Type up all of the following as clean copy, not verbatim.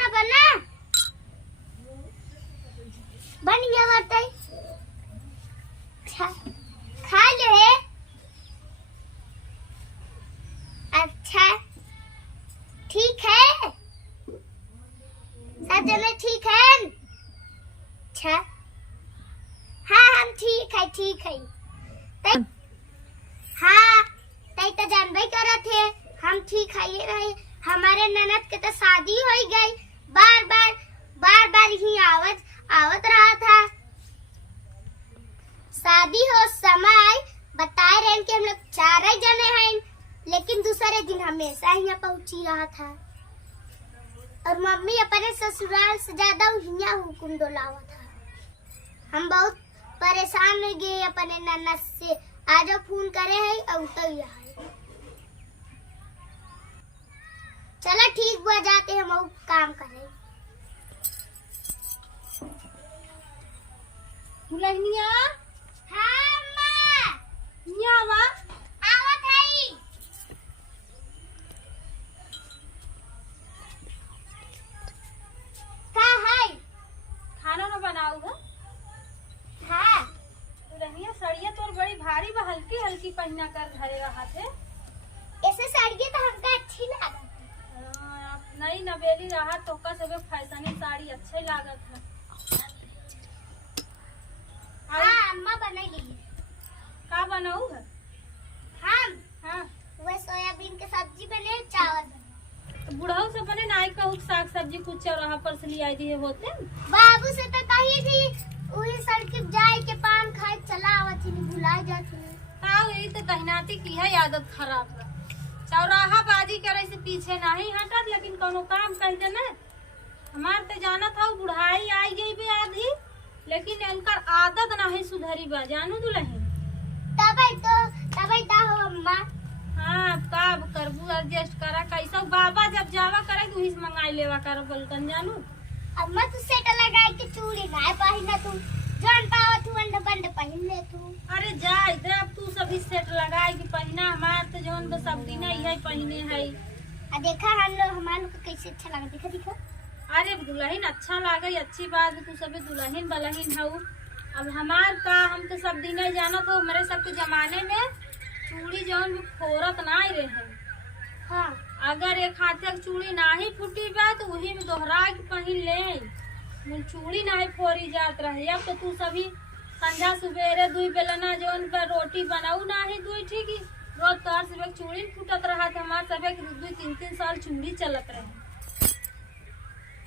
ना बना बन गया बताई खा ले। अच्छा ठीक है, सब जने ठीक है। अच्छा हाँ हम ठीक है हाँ तई तो जानबे करत है हम ठीक है रहे। हमारे ननद के तो शादी हो गई, बार ही आवत रहा था। शादी हो समय बताए रहे कि हम लोग 4 जने हैं, लेकिन दूसरे दिन हमेशा यहाँ पहुंची रहा था। और मम्मी अपने ससुराल से ज्यादा यहाँ हुकुम डोलावा था। हम बहुत परेशान हो गए अपने ननद से। आज फोन करे है और तो यहाँ चलो ठीक हुआ, जाते हम और काम करें। दुल्हनिया हाँ अम्मा यहाँ वा आवत है। का है खाना न बनाऊ है। हाँ दुल्हनिया सड़िया तोर बड़ी भारी बा, हल्की हल्की पहना कर घरे रहा थे। ऐसे साड़ी तो हमका अच्छी लागत। नई नवेली रहा तो का सब फैशनी साड़ी अच्छे लागत है। हाँ अम्मा बनेगी। का बनाऊ है? हाँ वह सोयाबीन के सब्जी बने, चावल बने। तो बुढ़ऊ से बने नाई कहू साग सब्जी कुछ चौराहा पर से ले आई दिए होते। बाबू से तो कही थी वही सड़क जाए के पान खाए चला आवत थी, भुला जाती। ताऊ यही तो कहनाती की है आदत खराब है। चौराहा बाजी करे से पीछे नहीं हटत, लेकिन कोनो काम कह दे न। हमार तो जाना था बुढ़ाई आई गई भी आधी, लेकिन इनकर आदत नहीं सुधरी बा। जानू दुल्हन तबै तो हो अम्मा। हाँ अब का करबू एडजस्ट करा कैसा। बाबा जब जावा करे तो ही मंगाई लेवा कर बोलतन। जानू अम्मा तू सेट लगाई के चूड़ी ना पहना, तू जौन पावा तू बंद पहन ले तू। अरे जा इधर अब तू सभी सेट लगाई के पहना। हमार तो जौन बस सब दिन यही पहने है। आ देखा हमारे लोग को कैसे अच्छा लगा। देखा अरे दुल्हन अच्छा लागे, अच्छी बात। तू सभी दुल्हन बलहीन हऊ। अब हमार का हम तो सब दिन जाना था। मेरे सबके जमाने में चूड़ी जौन फोरत ना रहे। हाँ अगर एक हाथ चूड़ी ना ही फूटी बा तो वही में दोहरा के पहन ले, चूड़ी ना ही फोरी जात रहे। अब तो तू सभी संध्या सुबेरे दुई बेलना जौन पर रोटी बनाऊ ना ही दुई ठीक रोज तोर सब चूड़ी फूटत रहा था। हमार सब 2-3 साल चूड़ी चलत रहे।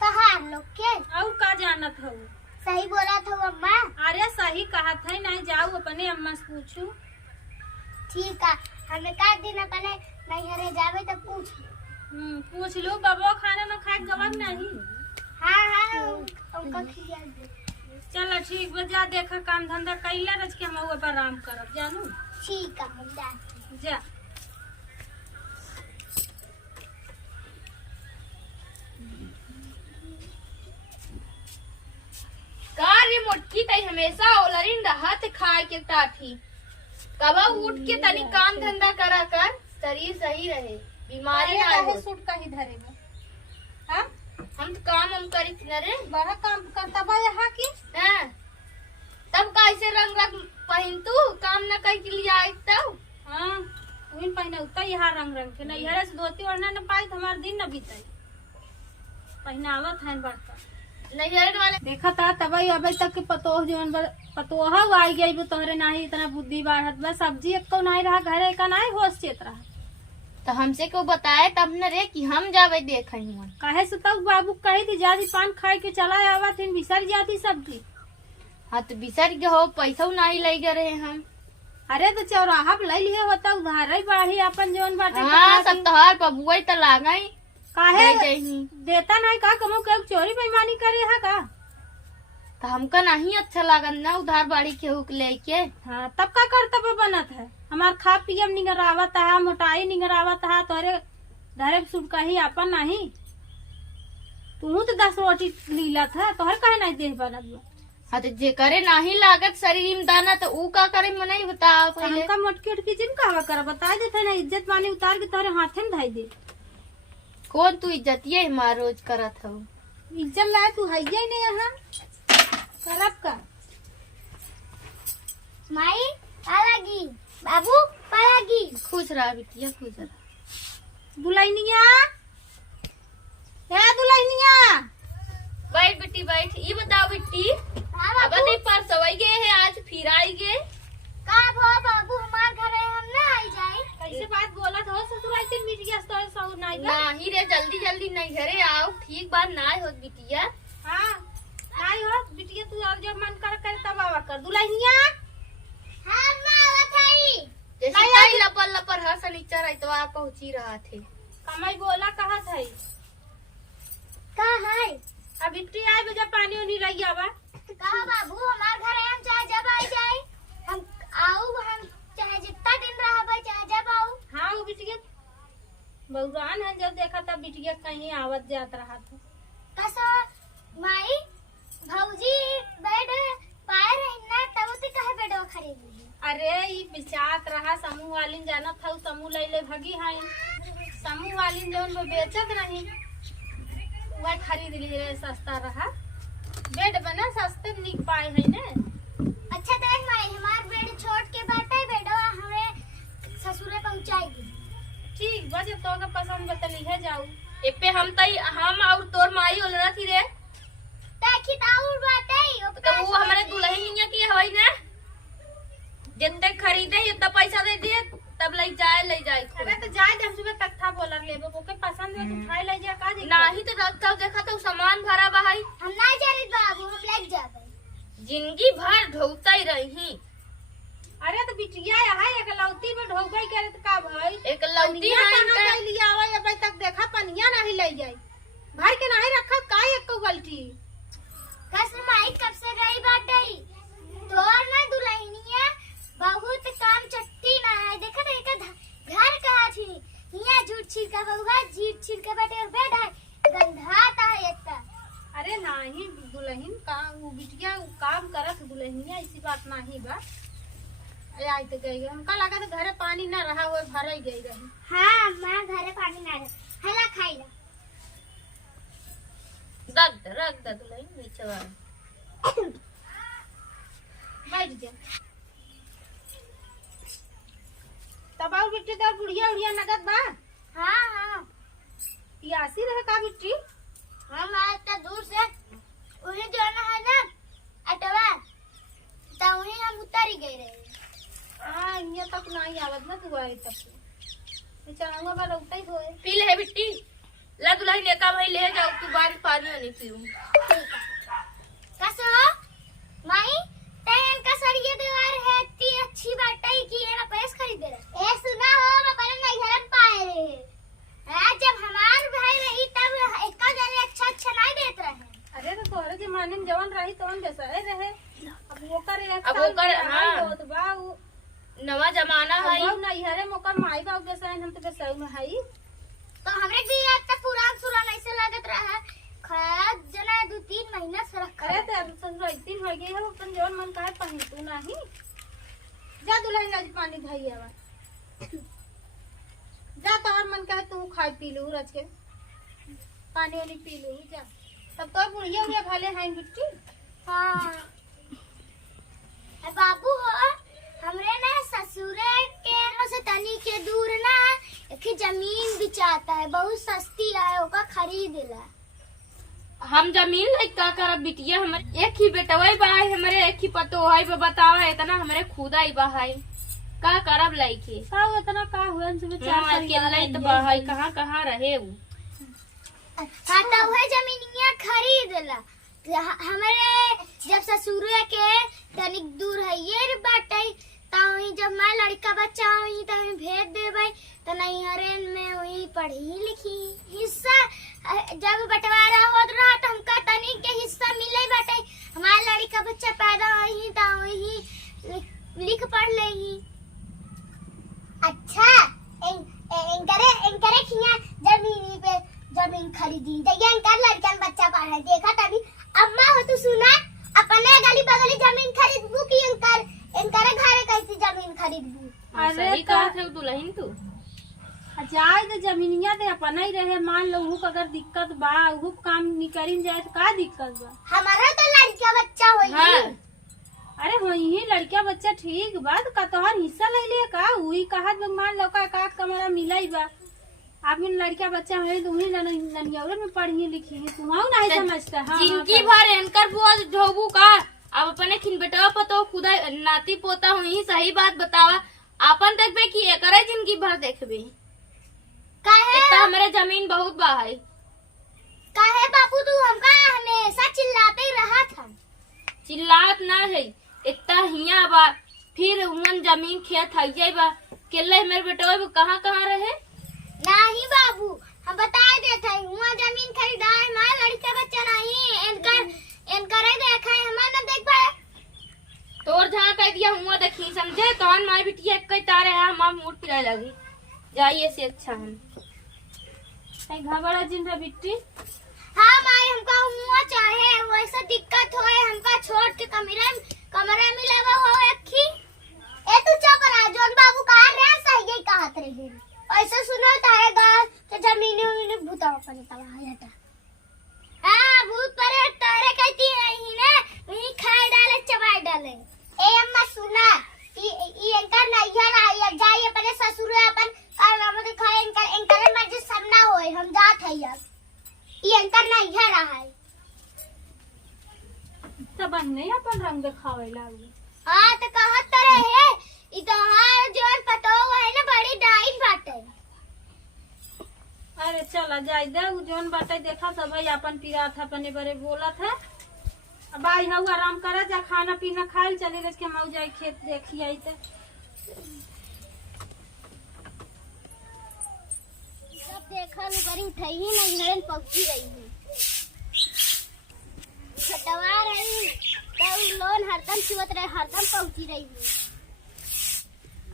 कहा लोग के और का जानत हूँ। सही बोला था अम्मा। अरे सही कहा था। नहीं जाऊ अपने अम्मा से पूछू। ठीक है, हमें का दिन अपने नैहरे जावे तो पूछ लो। बाबा खाना न खाए गवक नहीं। हाँ उनका खिया दे। चलो ठीक बजा देखा काम धंधा कैला रच के हम ऊपर आराम करब। जानू ठीक है हम जाते जा। कारी मोटकी तई हमेशा ओलरिन रहत खाए के ताथी। कबा उठ के तनी काम धंधा करा कर शरीर सही रहे, बीमारी ना हो। सूट का ही धरे में हाँ? हम काम हम करी न रे। बड़ा काम करता बा यहाँ की। हाँ? तब कैसे रंग पहन तू काम न कर के लिए आई तब। हाँ उन पहने उतना यहाँ रंग के नैहरे से धोती ओढ़ना न पाई तो हमारे दिन न बीते। पहनावत है बड़का नैहर वाले देखा था तब अबे तक के पतोह जवन पतोहा आई गई तोहरे नाही इतना बुद्धि बढ़त बा। सब्जी एक को नहीं रहा घरे का नहीं होश चेत रहा। तो हमसे को बताए तब न रे कि हम जावे देख। काहे से तब बाबू कही थी जादी पान खाए के चला आवा थी बिसर जाती सब्जी। हाँ तो बिसर के हो पैसा नहीं ले गए रहे हम। अरे तो चौराहा पे ले लिए होता उधार बाढ़ी अपन जवन बाटे। हाँ सब तोहार बबुआ तो लागा काहे देता नहीं का कमो के चोरी बेईमानी करे है का। तो हमका नहीं अच्छा लागत ना उधार बाड़ी के हुक लेके। हाँ तब का कर्तव्य बनत है। हमार खा पियम निगरावत है, मोटाई निगरावत है। तोहरे धरे सुट का ही अपन नहीं। तू तो 10 रोटी लीलत है तोहर काहे नहीं देह बनत। हाँ तो जे करे नहीं लागत शरीर में दाना तो ऊ का करे मैं नहीं बता पहले। हमका मोटकी उटकी जिन कहवा कर बता देते ना इज्जत पानी उतार के तोहरे हाथे में धाई दे। कौन तू इज्जतिये मार रोज करत हो। इज्जत लाए तू है ही नहीं यहाँ करब का। माई पालागी, बाबू पालागी। खुश रहा बिटिया, खुश रहा। दुल्हनिया है, दुल्हनिया बैठ बेटी बैठ। ये बताओ बेटी, हाँ अब बाबू। नहीं परसों आई गए है, आज फिर आई गए। का भो बाबू हमार घर है, हम ना आई जाए। कैसे बात बोला था ससुर आई तीन मिट गया तो सौ नहीं बा। नहीं रे, जल्दी जल्दी नहीं घरे आओ। ठीक बात ना हो बिटिया। हाँ नहीं हो बिटिया, तू और जब मन कर तब आवा कर। दुल्हनिया हाँ अम्मा आवत हई। जैसे नहीं, कई लपर लपर हर शनिचर इतवार पहुंची रहा थे। कमाई बोला कहा था का है? अब बिटिया आए बजा पानी उनी लगी आवा। कहा बाबू हमार घर है, हम चाहे जब आई जाए। हम आऊ, हम चाहे जितना दिन रहा चाहे जब आऊ। हाँ वो बिटिया बहुरान है, जब देखा तब बिटिया कहीं आवत जात रहा था। कसो माई भौजी बेड पाए रही ना, तब ते कहे बेडवा खरीद ली। अरे ये बिचात रहा समूह वाली जाना था, उ समूह ले भगी है। समूह वाली जौन वो बेचत रही वह खरीद ली रे, सस्ता रहा। बेड बना सस्ते निक पाए है ने। अच्छा देख माई, हमार बेड छोड़ के बाटे बेडवा हमें ससुरे पहुंचाएगी। ठीक बजे तो का पसंद बतली है जाऊ। एपे हम और तोर माई बोल रहा थी रे, ताकि ताऊर बाटे तो वो हमारे दुल्हनिया की हवाई ना, जितने खरीदे उतना पैसा दे दिए तब ले जाए अरे तो जाए हम सुबह तक था बोला लेबो ओके पसंद है तो उठाए ले जा। का नहीं तो तब देखा तो सामान भरा भाई। हम ना जाने बाबू, हम लेके जाबे। जिंदगी भर ढोता ही रही। अरे तो बिटिया यहाँ एक लौती में ढोक गई करे तो का भाई एक लौती है लिया आवा अभी तक देखा पनिया नहीं ले जाए भाई के नहीं रखा का एक को गलती। कस माई कब से गई बाटे तोर ना दुल्हनिया बहुत काम चट्टी ना है। देखा ना एक घर कहा थी हिया झूठ छिड़का बहुआ झूठ छिड़का बाटे और बेड है गंधाता है इतना। अरे नहीं दुल्हन का वो बिटिया काम करत दुल्हनिया, ऐसी बात नहीं बा। आई तो गई हमका लगा तो घरे पानी ना रहा वो भर ही गई रही। हाँ मां घरे पानी ना रहे हला खाइला रख दे दुल्हन नीचे बैठ जा। तब और बिट्टी तो बुढ़िया उड़िया नगद बा। हाँ हाँ पियासी रहे का बिट्टी। हम आए तो दूर से उन्हें जाना है ना अटवा, तो उन्हें हम उतर ही गए रहे। हाँ यहाँ तक नहीं आवत ना तू आई तक चढ़ाऊंगा बा लौटा ही होए। पी ले बिट्टी, ला दुल्हन एका भाई ले जाओ, तू बाद पानी नहीं पीऊं। कसो माई तैन का सरिये दीवार है इतनी अच्छी बात है कि ये ना पैस खरीदे रहे। ए सुना हो मैं पहले नहीं घर में पाए रहे। जब हमार भाई रही तब एक जने अच्छा नहीं देत रहे। अरे तो तोहरे जमाने में जवन रही तवन बेसाए रहे। अब वो कर अब वो कर, हाँ। बहुत बा वो नवा जमाना है। अब नहीं हरे मोकर माई बाप बेसाए हम तो बेसाए में हई। तो हमरे भी आज तक पुरान सुरान ऐसे लागत रहा खैर जना 2-3 महीना से रखा। अरे तो अब संजो इतनी हो गई है अपन जवन मन काहे पहन तू नहीं जा दुल्हन आज पानी भाई आवा जा तोहर मन काहे तू खाई पी लू रच के पानी वाली पी लू जा। तब तो बुढ़िया हुआ भले हैं बिट्टी। हाँ बाबू हो हमरे ना ससुरे के से तनी के दूर ना एक जमीन बिचाता है बहुत सस्ती है ओका खरीदेला। हम जमीन लाइक का करब बिटिया, हमारे एक ही बेटवा बा है, हमारे एक ही पतो है बतावा इतना हमारे खुदा ही बा है का करब लाइके का उतना का हुआ सुबह चार अकेला ही तो बा है, कहाँ कहाँ रहे वो। खाता हुआ जमीनिया खरीदेला। हमारे जब ससुरे के तनिक दूर है ये बाटे ताही जब मैं लड़का बच्चा हुई तभी भेज देबै तो नहीं हरे में वही पढ़ी लिखी हिस्सा जब बंटवारा होत रहा तो हमका तनिक के हिस्सा मिले बाटे। हमारा लड़का बच्चा पैदा हुई तो वही लिख पढ़ लेही। अच्छा इनकरे खिया जमीन पे जमीन खरीदी जगह इनका लड़का बच्चा पढ़ा देखा तभी अम्मा हो तू सुना अपने गली बगली जमीन खरीदबू की इनकरे घरे कैसी जमीन खरीदबू। अरे सही कहा थे दुल्हन तू। जाए तो जमीनिया दे अपना ही रहे। मान लो उ अगर दिक्कत बा उ काम निकल जाए तो का दिक्कत बा। हमारा तो लड़का बच्चा होई। हाँ अरे वही लड़का बच्चा ठीक बा तो का तोहर हिस्सा ले ले का वही कहा मान लो का कमरा मिला ही बा। आप लड़का बच्चा है तो वही ननियौरे में पढ़ी लिखी है तुम नहीं समझता। हाँ, जिनकी भर एनकर बोझ ढोबू का अब अपने खिन बेटा पतो खुदा नाती पोता हुई सही बात बतावा। आपन देखबे कि एकरे जिंदगी भर देखबे। काहे इतना हमारे जमीन बहुत बा है। काहे बापू तू हमका हमेशा चिल्लाते ही रहा था। चिल्लात ना है इतना हिया बा फिर उमन जमीन खेत है जाए बा केले मेरे बेटा कहाँ कहाँ रहे। नहीं बाबू हम बता देते हैं वहाँ जमीन खरीदा है हमारा लड़का बच्चा नहीं इनकर देखा है हमारा न देख पाए। तोर जहाँ कह दिया हुआ देखी समझे तौन माई बिटिया एक तारे है हम मूड पिरा लगी जाइए से अच्छा हम घबरा जिन बिट्टी। हाँ माई हमका हुआ चाहे वैसा दिक्कत होए हमका छोड़ के कमरा में लगा हो अखी। ए तू चुप रहा जोन बाबू कहा रहे सही कहत रही ऐसा सुनो तारे गांव तो जमीन भूताओ पर तवा हटा। हाँ भूत पर तारे कहती नहीं ना वही खाए डाले चबाई डाले। ए अम्मा सुना ई इनका नैहर आया जाइए अपने ससुर अपन कारनामा दिखाए इनकर मर्जी सब ना होए हम जात है अब ई इनका नैहर है। तब नहीं अपन रंग दिखावे लागे। हाँ तो कहत तो रहे ई तो हार जोन पतो है ना बड़ी डाइन बाटे। अरे चला जाए दे जोन बाटे देखा सब अपन पिया था अपने बड़े बोला था। अब आई हूँ आराम करा जा खाना पीना खाए चले रह के मऊ जाए खेत देखी आई तो जब देखा बड़ी उठाई ही नहीं नरन पहुंची रही है छटवा रही तब लोन हरदम चुवत रहे हरदम पहुंची रही है।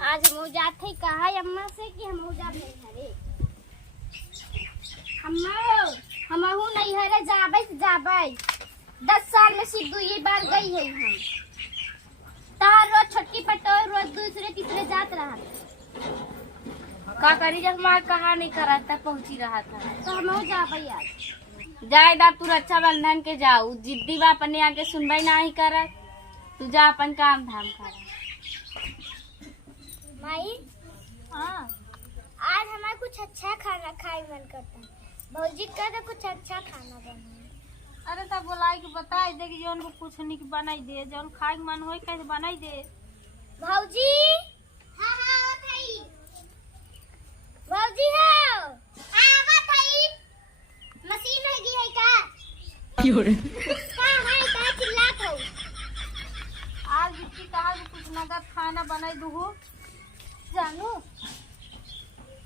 आज हम जात थे कहा अम्मा से कि हम जा नहीं हरे अम्मा हमहू नहीं हरे जाबे 10 साल में सिर्फ 2 बार गई है हम। तार रोज छोटकी पटो रोज दूसरे तीसरे जात रहा का करी जब हमारा कहा नहीं करा था पहुंची रहा था तो हम जाबे आज। जाए दा तू रक्षा बंधन के जाऊ जिद्दी बा अपने आके सुनवाई ना ही करा तू जा अपन काम धाम करा। माई हाँ आज हमारा कुछ अच्छा खाना खाए मन करता है। भौजी का तो कुछ अच्छा खाना बना। अरे तब बोलाई कि बताई दे कि जौन को कुछ निक बनाई दे जौन खाए के मन होई कैसे बनाई दे। भौजी हाँ हाँ थई भौजी हाँ हाँ थई मशीन लगी है का क्यों रे का है का चिल्लात हो। आज बिट्टी कहा कि कुछ नगद खाना बनाई दूहो जानू।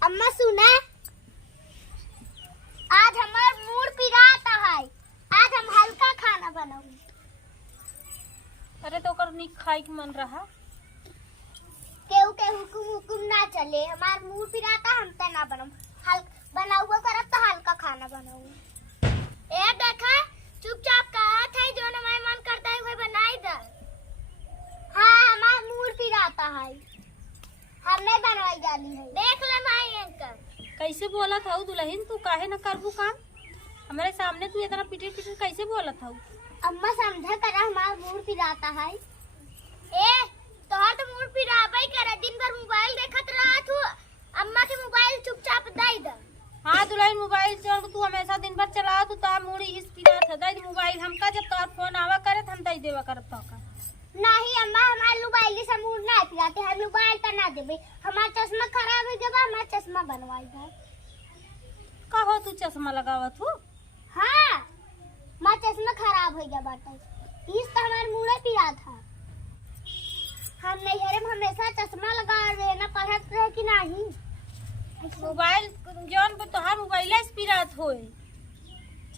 अम्मा सुना आज हमार मूड पिराता है आज हम हल्का खाना बनाऊं। अरे तो कर निक खाए के मन रहा केहू के हुकुम ना चले हमार मूड पिराता हम तो ना बनाऊंगा करब तो हल्का खाना बनाऊं। ए देखा चुपचाप कहा था जो हमारे मन करता है वही बनाई दे। हाँ हमार मूड पिराता है हम नहीं बनवाई जानी है देख ले माई अंकल। कैसे बोला था दुल्हन तू काहे न करबू काम हमारे सामने तू इतना पिटे पिटे कैसे बोला था। अम्मा समझा करा हमारा मूड पिराता है। ए तोहर तो मूड पिराबा ही करे दिन भर मोबाइल देखत रहा तू अम्मा के मोबाइल चुपचाप दे दे। हाँ दुल्हन मोबाइल चल तू हमेशा दिन भर चला तू ता मूड इस पिरा था दे मोबाइल हमका जब तोहर फोन आवा करे हम दे देवा करत तो का। नहीं अम्मा हमारे मोबाइल से मूड ना पिराते हम मोबाइल तो ना देबे हमारा चश्मा खराब हो गया हमारा चश्मा बनवाई दे। कहो तू चश्मा लगावत हो। हाँ माँ चश्मा खराब हो गया बाटा इस तो हमारे मुँह पिरा था। हम नहीं हरे हमेशा चश्मा लगा रहे ना पढ़त रहे कि नहीं। मोबाइल जौन तोहार मोबाइल पिरात हो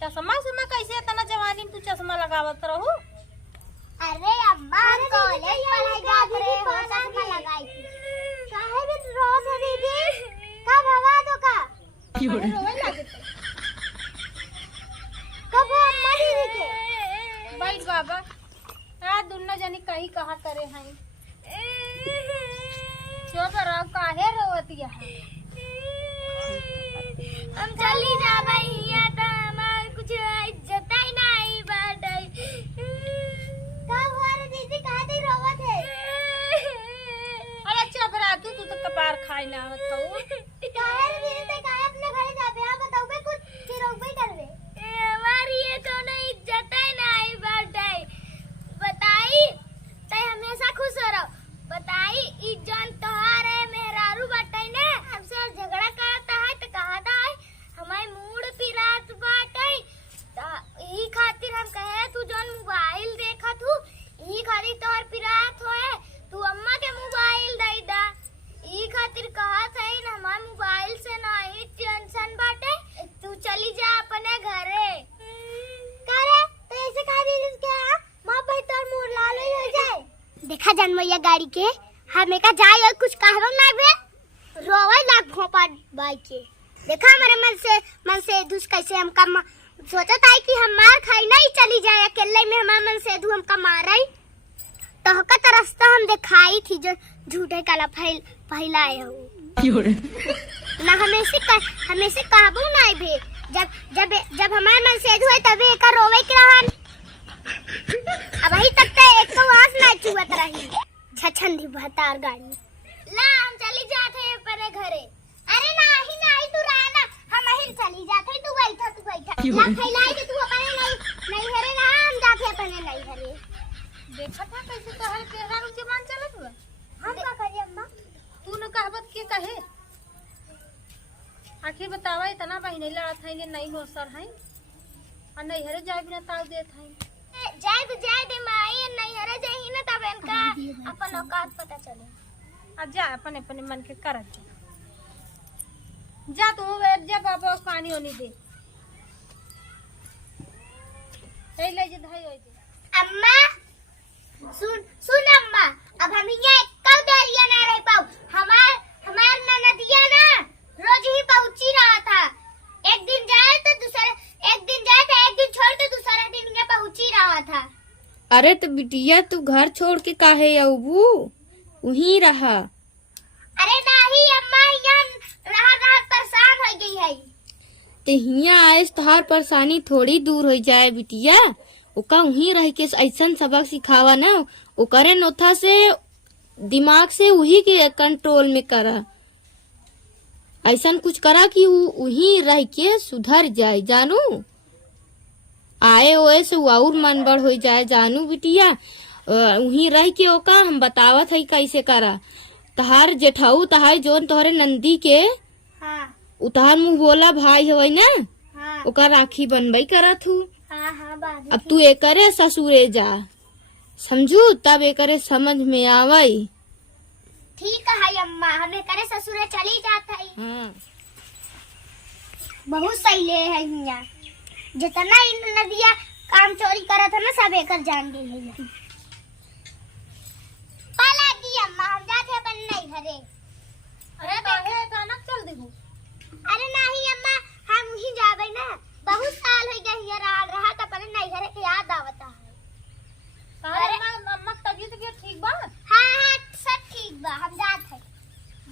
चश्मा कैसे इतना जवानी में तू चश्मा लगावत रहू। अरे अम्मा हम कॉलेज पढ़ाई जात रहे हो चश्मा लगाई थी काहे भी रोज है दीदी का भगा दो का क्यों रोए लगे कब अम्मा दीदी के बैठ बाबा आ दुन्ना जानी कहीं कहा करे हैं चुप रहो काहे रोवत है। हम चली जाबे हिया त हमार कुछ इज्जत ही नहीं बाटे। का हुआ रे दीदी, काहे दी रोवत है? अरे चुप रह तू तो कपार खाई ना आवत हऊ। काहे रे दीदी, ते काहे अपने घरे जाबे? आप बताओगे कुछ कि रोकबे करबे? हमारी ये तो नहीं इज्जत ही नहीं बाटे। बताई ते हमेशा खुश रहो। बताई इज्जत तोहार है, मेहरारू बाटे ने हमसे झगड़ा करता है तो कहता है हमारे मूड पिरात बाटे। यही खातिर हम कहे तू जौन मोबाइल देखा तू यही खातिर तोहर पिरात होए, तू अम्मा के मोबाइल दे दा। यही खातिर कहा था ना हमारे मोबाइल से नहीं टेंशन बाटे, तू चली जा अपने घरे। करे तो ऐसे कहा दीदी क्या मां भाई तोर मुंह लाल हो जाए। देखा जनमैया गाड़ी के हमें का जाए और कुछ कहरो ना बे रोवे लाग भोपा बाई के। देखा हमारे मन से दुस कैसे हमका सोचा था कि हम मार खाई नहीं चली जाए अकेले में, हमारे मन से दू हमका माराई तो का रास्ता हम दिखाई थी जो झूठे काला फैलाए हो ना। हमें से काबू नहीं भे जब हमारे मन से हुए तभी एक रोवे के रहन। अब वही तक ते एक तो आस ना चुवत रही छछंदी भतार गाड़ी। ला हम चली जाते अपने घरे। अरे नहीं तू रहना, हम ही चली जाते, तू बैठा ला खैलाई के तू अपने नहीं घरे ना, हम जाते अपने नहीं घरे। देखा था कैसे तोहर केहरा रुचि मान चलत हुआ। हम का करिए अम्मा? तू न कहबत के कहे आखिर बतावा इतना बहिने लड़त है नहीं हो सर है और नहीं हरे जाए बिना ताव देत है। जाए दे माई नहीं हरे जाही ना तब इनका अपन औकात पता चले। आ जा अपने अपने मन के करत जा तू बैठ जा बाबा पानी होनी दे ले जे धाई होई दे। अम्मा सुन अम्मा, अब हम यहाँ कब देरिया ना रह पाऊ। हमार ननदिया ना रोज ही पहुंची रहा था। एक दिन जाए तो एक दिन छोड़ तो दूसरा दिन यहाँ पहुंची रहा था। अरे तो बिटिया तू घर छोड़ के काहे अबू वहीं रहा। अरे नहीं अम्मा, यहाँ रहा परेशान हो गई है। ते हिया आए तोहार परेशानी थोड़ी दूर हो जाए बिटिया, ओका वहीं रह के ऐसा सबक सिखावा ना, ओकरे नोथा से दिमाग से वही के कंट्रोल में करा। ऐसा कुछ करा कि वहीं रह के सुधर जाए जानू। आए ओए से और मन बढ़ हो जाए जानू बिटिया। वहीं रह के ओका हम बतावत है कैसे करा। तहार जेठाऊ तहार जोन तोहरे नंदी के हाँ उतार मुँह बोला भाई हो ना, हाँ ओका राखी बनबई करत हूँ। हाँ बात। अब तू एकरे ससुरे जा समझू तब एकरे समझ में आवई। ठीक है अम्मा, हमें करे ससुरे चली जाता है। हाँ। बहुत सही ले है यहाँ जितना इन नदिया काम चोरी करा था ना सब एकर जान गई है। पाला की अम्मा हम जाते अपन नहीं घरे। अरे काहे अचानक चल देबू? अरे नहीं अम्मा, हम ही जाबे ना, बहुत साल हो गए हियर रहा त अपन नहीं घरे के याद आवता है। अरे अम्मा तबीयत ठीक बा? हाँ सब ठीक बा, हम जात है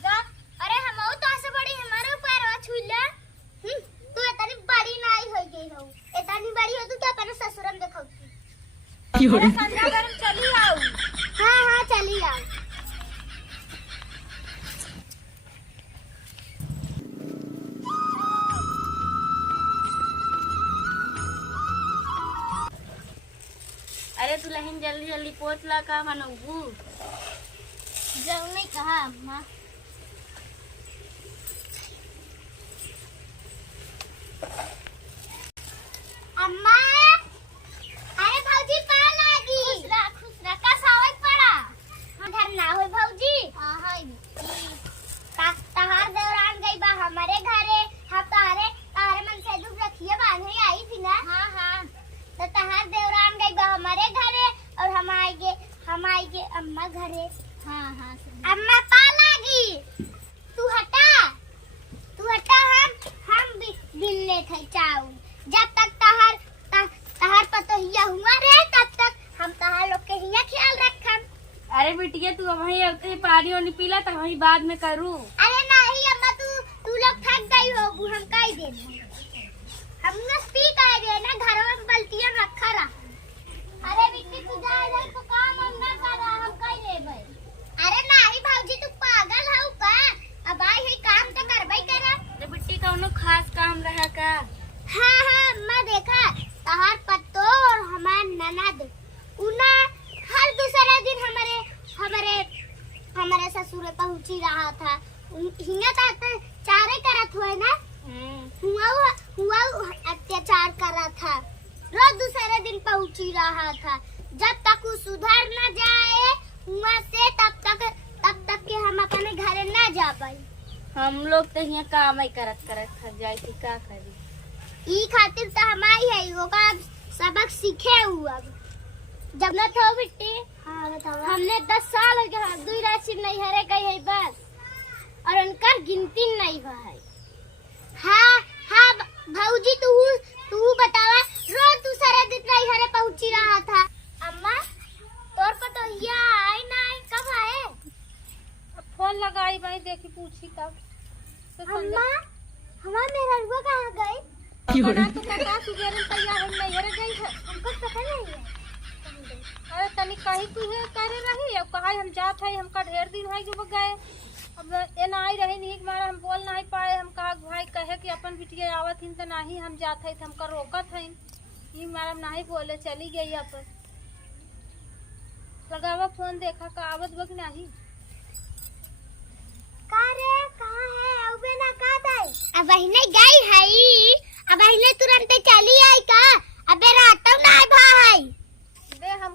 जा। अरे हम तो ऐसे बड़ी हमारे ऊपर छुला। तू इतनी बड़ी नहीं हो गई हो, इतनी बड़ी हो तू तो अपने ससुरम देखौती। अरे संध्या गरम चली आओ। हाँ चली आओ। अरे तू लहिन जल्दी जल्दी पोत ला का मनऊ जाऊ नहीं कहा अम्मा। अम्मा अरे भौजी पाल लागी। खुश रह का सावत पड़ा। इधर ना होई भौजी। हां हाय तहार दौरान गई बा हमारे घरे। हम तारे मन से दुख रखिए बांधे आई थी ना। हां तो तहार दौरान गई बा हमारे घरे और हम आएगे अम्मा घरे। हां अम्मा पाल लागी। तू हटा हम बिल ले थे चाउल। जब तक तहार पतोहिया हुआ रहे तब तक हम तहार लोग के हिया ख्याल रखम। अरे बिटिया तू वहीं पानी वानी पीला तो वहीं बाद में करूँ। अरे नहीं अम्मा, तू लोग थक गई हो बाबू हम काई दे हम न पी काई दे ना घर में बल्टियां रखा रहा। अरे बिट्टी तू जा इधर को काम हम ना कर रहा हम काई दे भाई। अरे नहीं भाऊजी तू पागल हौ का? अब आई है काम तो करबई करा। अरे बिट्टी कौनो खास काम रहा का? हाँ हाँ मैं देखा तहार पत्तो और हमार ननद उना हर दूसरा दिन हमारे हमारे हमारे ससुर पहुंची रहा था। हिंगा तो चारे करत हुए ना हुआ अत्याचार करा था। रोज दूसरे दिन पहुंची रहा था। जब तक वो सुधर न जाए हुआ से तब तक के हम अपने घरे न जा पाई। हम लोग तो यहाँ काम ही करत थक जाए थी का करी। ई खातिर तो हमारी है वो का सबक सीखे हुआ। जब न था बिट्टी हाँ बताओ हमने 10 साल हो गया दुई राशि नहीं हरे गई है बस और उनका गिनती नहीं भाई। हाँ हाँ भाऊजी तू बतावा रोज दूसरे दिन नहीं हरे पहुंची रहा था। अम्मा तोर को तो यहाँ आई ना आई कब आए? अब फोन लगाई भाई देखी पूछी तब तो अम्मा हमारा मेरा रुआ कहाँ गई? बना तो का सुबह तैयार हम नहीं हरे गई है हमको पता नहीं है। अरे तनी कहीं तू है करे रही अब कहा हम जात है हमका ढेर दिन है कि वो गए अब ए ना आई रही नहीं मारा हम बोल नहीं पाए। हम कहा भाई कहे कि अपन बिटिया आवत हिन तो नहीं हम जात है हमका रोकत है ये मारा नहीं बोले चली गई अपन लगावा फोन देखा का आवत बक नहीं कहाँ है अबे ना कहाँ गई? अब बहिने गई है अब बहिने तुरंत चली आई का? अबे रात ना आई भाई दे हम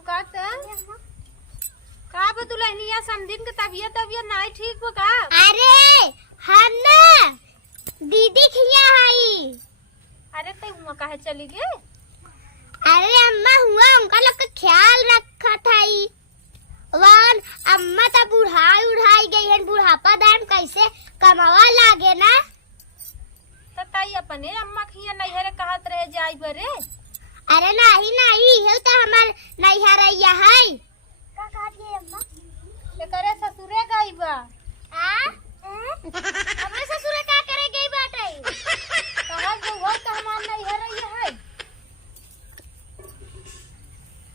का बतुलनिया समझिन के तबियत नहीं ठीक हो का? अरे हम ना दीदी खिया है। अरे ते हुआ काहे चली गई? अरे अम्मा हुआ उनका लोग का ख्याल रखा था ही वान अम्मा तो उड़ाई गई है बुढ़ापा दाम कैसे कमावा लागे ना तो तई अपने अम्मा खिया नहीं हरे कहत रहे जाई बरे। अरे नहीं है तो हमार नहीं हरैया है का कहत है अम्मा ते करे ससुरे गई बा हमरे ससुर का करे गई बाटे कहा जो हो तो हमार नहीं हरैया है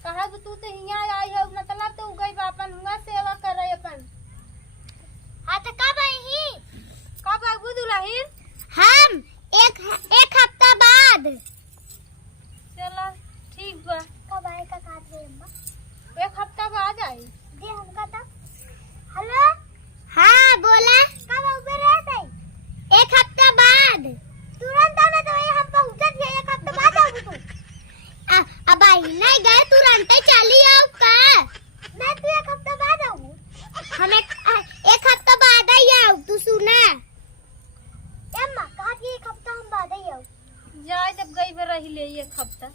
कहा तू तो हिया आई है मतलब तो गई बा अपन हुआ सेवा कर रहे अपन। हाँ तो कब आई कब आबू दुल्हन? हम एक हफ्ता बाद। चला ठीक बा कब आए का कहत है अम्मा? 1 हफ्ता बाद आई दे हमका तो हेलो हाँ बोला कब आबे रहते? 1 हफ्ता बाद तुरंत आना तो हम पहुंचत है 1 हफ्ता बाद आबू तू अब आई नहीं गए तुरंत चली आओ का? मैं तू 1 हफ्ता बाद आऊँ हम 1 हफ्ता बाद आई आओ तू सुना अम्मा कहा कि 1 हफ्ता हम बाद आई आओ जाए जब गई बे रही ले 1 हफ्ता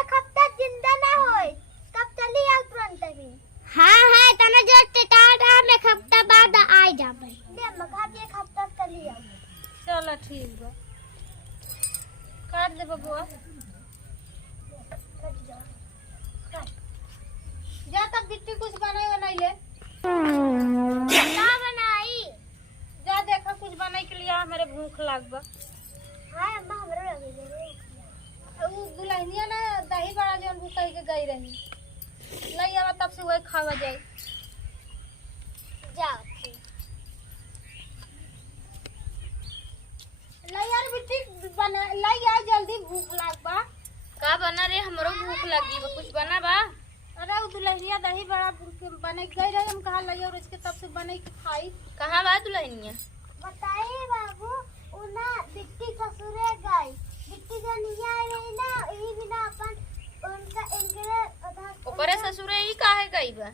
1 हफ्ता जिंदा ना होए कब चली आओ तुरंत ही। हाँ तना जो टेटार हम 1 हफ्ता बाद आ जाबे ले अम्मा कहा कि 1 हफ्ता चली आओ। चला ठीक बा काट दे बबुआ जा तब बिट्टी कुछ बनाई ले क्या बनाई? जा देखा कुछ बनाई के लिए हमारे भूख लाग बा। हाँ अम्मा हमरो लगे रे उ दुल्हनिया ना दही बड़ा जौन भूख कही के गई रही लई आवा तब से वही खावा जाए। जाओ लई यार बिट्टी बना लई आ जल्दी भूख लाग बा। का बना रे हमरो भूख लगी बा कुछ बना बा? अरे उ दुल्हनिया दही बड़ा बने गई रही हम कहा लई और इसके तब से बने के खाई। कहाँ बा दुल्हनिया? बताइए बाबू उना बिट्टी ससुरे गई बिट्टी जो नहीं आई रही ना यही बिना अपन उनका इनके ओकरे ससुरे ही काहे गई बा?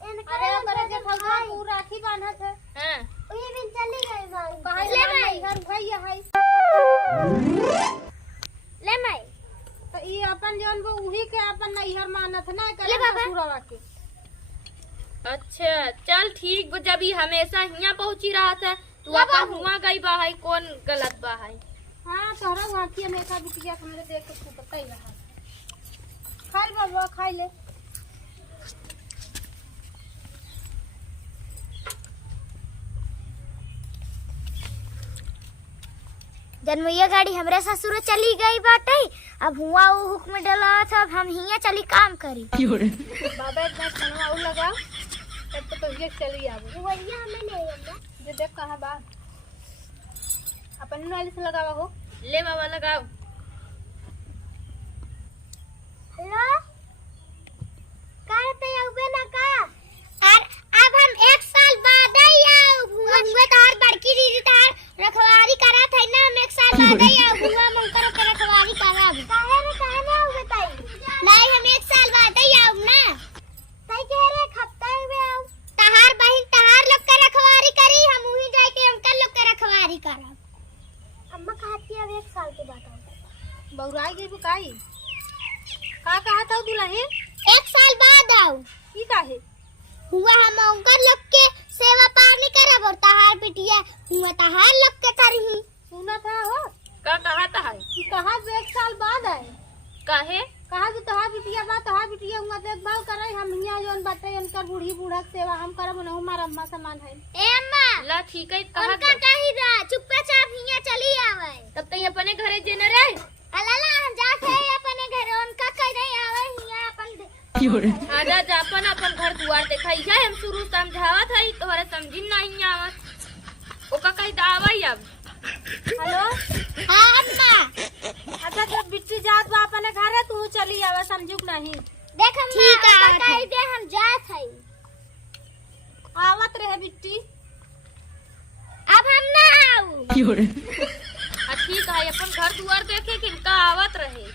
अरे ओकरे जे भगवान उ राखी बांधत है हां वही बिन चली गई मां कहा ले भाई घर भैया है ले माई तो ई अपन जौन वो उही के अपन नैहर मानत ना ले करे बाबा। ससुरवा के। अच्छा चल ठीक बा जब ही हमेशा यहाँ पहुंची रहा था तू क्या अपन बाबू? हुआ गई बा है कौन गलत बा है? हाँ तोहरा वहाँ की हमेशा बिटिया के मेरे देख के तू पता ही रहा खाई बाबा खाई ले। जनमैया गाड़ी हमरे ससुर चली गई बाटे। अब हुआ वो हुक्म डला था, अब हम हिया चली काम करी। बाबा इतना खाना और लगाओ तब तो ये चली आवे। वही हमें ले आइएगा। जे देख कहां बा अपन वाले से लगावा हो। ले बाबा लगाओ। हेलो करते आउबे ना का। और अब हम 1 साल बाद ही आऊ। हुआ तार बड़की दीदी तार रखवारी करा था ना, हम 1 साल बाद ही आऊ। हुआ मंकर के रखवारी कराब काहे ना आऊ बताई। नहीं हम 1 साल बाद ही आऊ ना। सही कह रहे, हफ्ता में आऊ। तहार बहिन तहार लोग के रखवारी करी, हम उही जाए के अंकल लोग के रखवारी करब। अम्मा कहती है अब 1 साल के बाद आऊ। बौराई गई बुकाई का कहा था दुल्हन 1 साल बाद आऊ। की काहे हुआ हम अंकल लोग के सेवा पानी करब और तहार बिटिया हुआ तहार लोग के करही। सुना था हो का कहा था है कि कहा 1 साल बाद आए। काहे कहा भी तोहार बिटिया बा, तोहार बिटिया हुआ देखभाल करे। हम हिया जोन बाटे उनका बूढ़ी बूढ़ा के सेवा हम करब न। हमारा अम्मा समान है। ए अम्मा ला ठीक है कहा उनका कही दा चुपचाप हिया चली आवे। तब तक अपने घरे जेने रे अलाला हम जात है अपने घर, उनका कह नहीं आवे हिया अपन आजा जापन अपन घर दुआर दिखाई है। हम शुरू समझावत है तोहरा समझी नहीं आवत। ओका कही दावई अब। हेलो हां अम्मा। अच्छा जब बिट्टी जात बा अपने घर है तू चली आवा, समझू नहीं। देख अम्मा ठीक है, उनका आवत है। कही दे हम जात है। आवत रहे बिट्टी। अब हम ना आऊ। ठीक है अपन घर दुआर देखे किनका आवत रहे।